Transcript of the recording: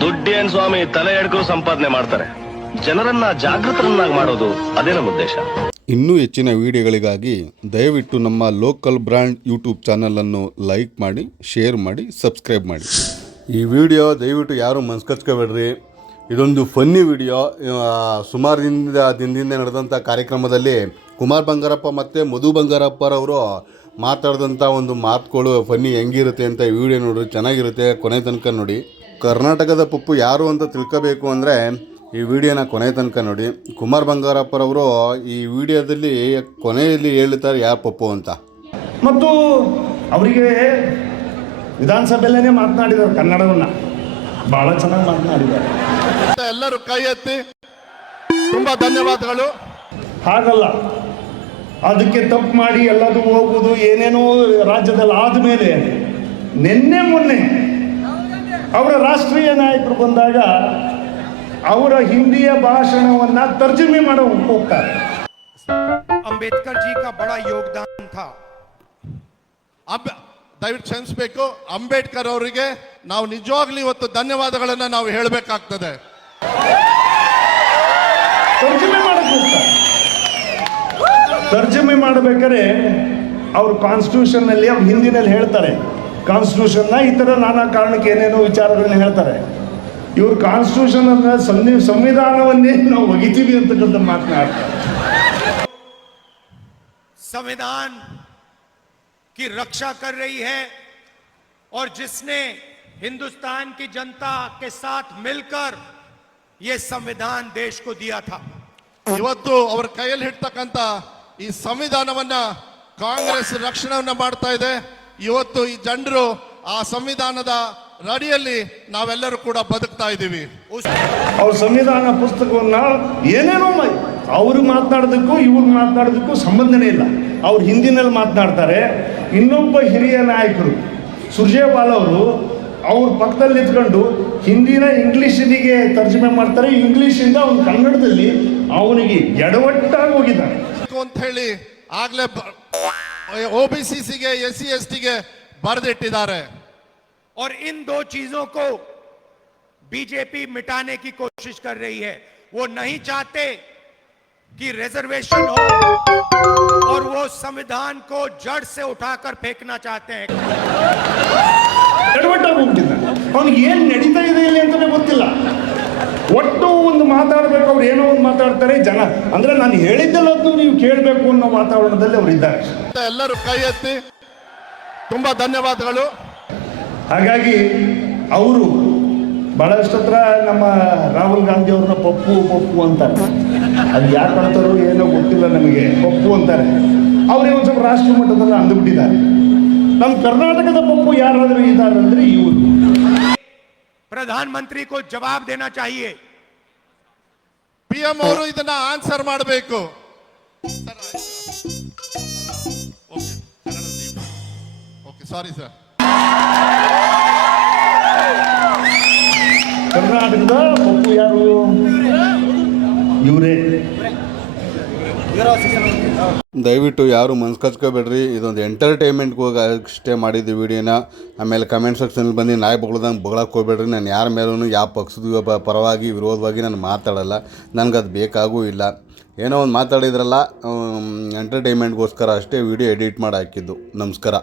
ದುಡ್ಡೇನ್ ಸ್ವಾಮಿ ತಲೆ ಎಡ್ಕೋ ಸಂಪಾದನೆ ಮಾಡ್ತಾರೆ. ಜನರನ್ನ ಜಾಗೃತರನ್ನಾಗಿ ಮಾಡೋದು ಅದೇ ನಮ್ಮ ಉದ್ದೇಶ. ಇನ್ನೂ ಹೆಚ್ಚಿನ ವಿಡಿಯೋಗಳಿಗಾಗಿ ದಯವಿಟ್ಟು ನಮ್ಮ ಲೋಕಲ್ ಬ್ರ್ಯಾಂಡ್ ಯೂಟ್ಯೂಬ್ ಚಾನಲನ್ನು ಲೈಕ್ ಮಾಡಿ, ಶೇರ್ ಮಾಡಿ, ಸಬ್ಸ್ಕ್ರೈಬ್ ಮಾಡಿ. ಈ ವಿಡಿಯೋ ದಯವಿಟ್ಟು ಯಾರು ಮನ್ಸ್ಕಚ್ಕೋಬೇಡ್ರಿ. ಇದೊಂದು ಫನ್ನಿ ವಿಡಿಯೋ. ಸುಮಾರು ದಿನದಿಂದ ದಿನದಿಂದ ನಡೆದಂಥ ಕಾರ್ಯಕ್ರಮದಲ್ಲಿ ಕುಮಾರ್ ಬಂಗಾರಪ್ಪ ಮತ್ತು ಮಧು ಬಂಗಾರಪ್ಪರವರು ಮಾತಾಡಿದಂಥ ಒಂದು ಮಾತುಗಳು ಫನ್ನಿ ಹೆಂಗಿರುತ್ತೆ ಅಂತ ಈ ವಿಡಿಯೋ ನೋಡಿರಿ ಚೆನ್ನಾಗಿರುತ್ತೆ. ಕೊನೆ ತನಕ ನೋಡಿ. ಕರ್ನಾಟಕದ ಪಪ್ಪು ಯಾರು ಅಂತ ತಿಳ್ಕೋಬೇಕು ಅಂದರೆ ಈ ವಿಡಿಯೋನ ಕೊನೆ ತನಕ ನೋಡಿ. ಕುಮಾರ್ ಬಂಗಾರಪ್ಪರವರು ಈ ವಿಡಿಯೋದಲ್ಲಿ ಕೊನೆಯಲ್ಲಿ ಹೇಳ್ತಾರೆ ಯಾರು ಪಪ್ಪು ಅಂತ. ಮತ್ತು ಅವರಿಗೆ ವಿಧಾನಸಭೆಯಲ್ಲೇ ಮಾತನಾಡಿದ್ದಾರೆ ಕನ್ನಡವನ್ನ. ಬಹಳ ಚೆನ್ನಾಗಿ ಮಾತನಾಡಿದ್ದಾರೆ. ಎಲ್ಲರೂ ಕೈ ಎತ್ತಿ ತುಂಬಾ ಧನ್ಯವಾದಗಳು. ಹಾಗಲ್ಲ. ಅದಕ್ಕೆ ತಪ್ಪು ಮಾಡಿ ಎಲ್ಲದೂ ಹೋಗುವುದು ಏನೇನೋ ರಾಜ್ಯದಲ್ಲಿ ಆದಮೇಲೆ ನಿನ್ನೆ ಮೊನ್ನೆ ಅವರ ರಾಷ್ಟ್ರೀಯ ನಾಯಕರು ಬಂದಾಗ ಅವರ ಹಿಂದಿಯ ಭಾಷಣವನ್ನು ತರ್ಜುಮೆ ಮಾಡೋ ಹೋಗ್ತಾರೆ. ಅಂಬೇಡ್ಕರ್ ಜಿ ಕಾ ಬಡ ಯೋಗದಾನ ದಯವಿಟ್ಟು ಕ್ಷಮಿಸಬೇಕು. ಅಂಬೇಡ್ಕರ್ ಅವರಿಗೆ ನಾವು ನಿಜವಾಗ್ಲಿ ಇವತ್ತು ಧನ್ಯವಾದಗಳನ್ನು ನಾವು ಹೇಳಬೇಕಾಗ್ತದೆ. ತರ್ಜುಮೆ ಮಾಡಬೇಕಾದ್ರೆ ಅವರು ಕಾನ್ಸ್ಟಿಟ್ಯೂಷನ್ ಅಲ್ಲಿ ಅವ್ರು ಹಿಂದಿನಲ್ಲಿ ಹೇಳ್ತಾರೆ. ಕಾನ್ಸ್ಟಿಟ್ಯೂಷನ್ನ ಈ ಥರ ನಾನಾ ಕಾರಣಕ್ಕೆ ಏನೇನೋ ವಿಚಾರಗಳನ್ನ ಹೇಳ್ತಾರೆ ಇವ್ರು ಕಾನ್ಸ್ಟಿಟ್ಯೂಷನ್ ಅನ್ನ ಸಂವಿ ಸಂವಿಧಾನವನ್ನೇ ನಾವು ಒಗಿತೀವಿ ಅಂತಕ್ಕಂಥ ಮಾತನಾಡ್ತಾರೆ संविधान की रक्षा कर रही है और जिसने हिंदुस्तान की जनता के साथ मिलकर ये संविधान देश को दिया था ಇವತ್ತು ಅವರ ಕೈಯಲ್ಲಿ ಹಿಡ್ತಕ್ಕಂತ ಈ ಸಂವಿಧಾನವನ್ನ ಕಾಂಗ್ರೆಸ್ ರಕ್ಷಣೆಯನ್ನ ಮಾಡ್ತಾ ಇದೆ ಇವತ್ತು ಈ ಜನರು ಆ ಸಂವಿಧಾನದ ರಡಿಯಲ್ಲಿ ನಾವೆಲ್ಲರೂ ಕೂಡ ಬದುಕ್ತಾ ಇದ್ದೀವಿ. ಅವ್ರ ಸಂವಿಧಾನ ಪುಸ್ತಕವನ್ನ ಏನೇನೋ ಅವ್ರಿಗೆ ಅವ್ರು ಮಾತನಾಡೋದಕ್ಕೂ ಇವ್ರಿಗೆ ಮಾತನಾಡೋದಕ್ಕೂ ಸಂಬಂಧನೇ ಇಲ್ಲ. ಅವ್ರು ಹಿಂದಿನಲ್ಲಿ ಮಾತನಾಡ್ತಾರೆ. ಇನ್ನೊಬ್ಬ ಹಿರಿಯ ನಾಯಕರು ಸುರ್ಜೇವಾಲ್ ಅವರು ಅವ್ರ ಪಕ್ಕದಲ್ಲಿ ನಿಂತ್ಕೊಂಡು ಹಿಂದಿನ ಇಂಗ್ಲೀಷಿನಿಗೆ ತರ್ಜುಮೆ ಮಾಡ್ತಾರೆ. ಇಂಗ್ಲೀಷಿಂದ ಅವ್ನು ಕನ್ನಡದಲ್ಲಿ ಅವನಿಗೆ ಎಡವಟ್ಟಾಗಿ ಹೋಗಿದ್ದಾನೆ. ಅಂತ ಹೇಳಿ ಆಗ್ಲೇ ಒ ಬಿ ಸಿ ಸಿಗೆ ಎಸ್ ಸಿ ಎಸ್ ಟಿಗೆ ಬರೆದಿಟ್ಟಿದ್ದಾರೆ और इन दो चीजों को बीजेपी मिटाने की कोशिश कर रही है वो नहीं चाहते कि रिजर्वेशन हो और वो संविधान को जड़ से उठाकर फेंकना चाहते हैं ಎಡವಟ್ಟಾಗಿ ಹೋಗ್ತಿದ್ದಾನೆ ಅವ್ನಿಗೆ ಏನು ನಡೀತಾ ಇದೆ ಇಲ್ಲಿ ಅಂತಾನೆ ಗೊತ್ತಿಲ್ಲ ಒಟ್ಟು ಒಂದು ಮಾತಾಡಬೇಕು ಅವ್ರು ಏನೋ ಒಂದು ಮಾತಾಡ್ತಾರೆ ಜನ. ಅಂದ್ರೆ ನಾನು ಹೇಳಿದ್ದೆಲ್ಲದ್ದು ನೀವು ಕೇಳಬೇಕು ಅನ್ನೋ ವಾತಾವರಣದಲ್ಲಿ ಅವ್ರು ಇದ್ದಾರೆ. ಎಲ್ಲರೂ ಕೈ ಎತ್ತಿ ತುಂಬಾ ಧನ್ಯವಾದಗಳು. ಹಾಗಾಗಿ ಅವರು ಬಹಳಷ್ಟು ಹತ್ರ ನಮ್ಮ ರಾಹುಲ್ ಗಾಂಧಿ ಅವ್ರನ್ನ ಪಪ್ಪು ಪಪ್ಪು ಅಂತಾರೆ. ಅದು ಯಾಕೆ ಮಾಡ್ತಾರೋ ಏನೋ ಗೊತ್ತಿಲ್ಲ ನಮಗೆ ಪಪ್ಪು ಅಂತಾರೆ. ಅವ್ರಿಗೆ ಒಂದು ಸ್ವಲ್ಪ ರಾಷ್ಟ್ರ ಮಟ್ಟದಲ್ಲ ಅಂದುಬಿಟ್ಟಿದ್ದಾರೆ. ನಮ್ಮ ಕರ್ನಾಟಕದ ಪಪ್ಪು ಯಾರಾದರೂ ಇದ್ದಾರೆ ಅಂದರೆ ಇವರು. ಪ್ರಧಾನಮಂತ್ರಿ ಕೋ ಜವಾಬ್ ದೇನಾ ಚಾಹಿಯೇ? ಪಿ ಎಂ ಅವರು ಇದನ್ನ ಆನ್ಸರ್ ಮಾಡಬೇಕು. ಓಕೆ ಸಾರಿ ಸರ್ ಕರ್ನಾಟಕದ ಪಪ್ಪು ಯಾರು? ಇವರೇ. ದಯವಿಟ್ಟು ಯಾರು ಮನ್ಸ್ಕಚ್ಕೋಬೇಡ್ರಿ ಇದೊಂದು ಎಂಟರ್ಟೈನ್ಮೆಂಟ್ಗೆ ಅಷ್ಟೇ ಮಾಡಿದ್ದು ವಿಡಿಯೋನ. ಆಮೇಲೆ ಕಮೆಂಟ್ ಸೆಕ್ಷನಲ್ಲಿ ಬಂದು ನಾಯಿ ಬಗ್ಳದಂಗೆ ಬಗ್ಳಕ್ಕೆ ಹೋಗ್ಬೇಡ್ರಿ, ನಾನು ಯಾರ ಮೇಲೂ ಯಾವ ಪಕ್ಷದ ಪರವಾಗಿ, ವಿರೋಧವಾಗಿ ನಾನು ಮಾತಾಡಲ್ಲ. ನನಗೆ ಅದು ಬೇಕಾಗೂ ಇಲ್ಲ. ಏನೋ ಒಂದು ಮಾತಾಡಿದ್ರಲ್ಲ ಎಂಟರ್ಟೈನ್ಮೆಂಟ್ಗೋಸ್ಕರ ಅಷ್ಟೇ ವಿಡಿಯೋ ಎಡಿಟ್ ಮಾಡಿ ಹಾಕಿದ್ದು. ನಮಸ್ಕಾರ.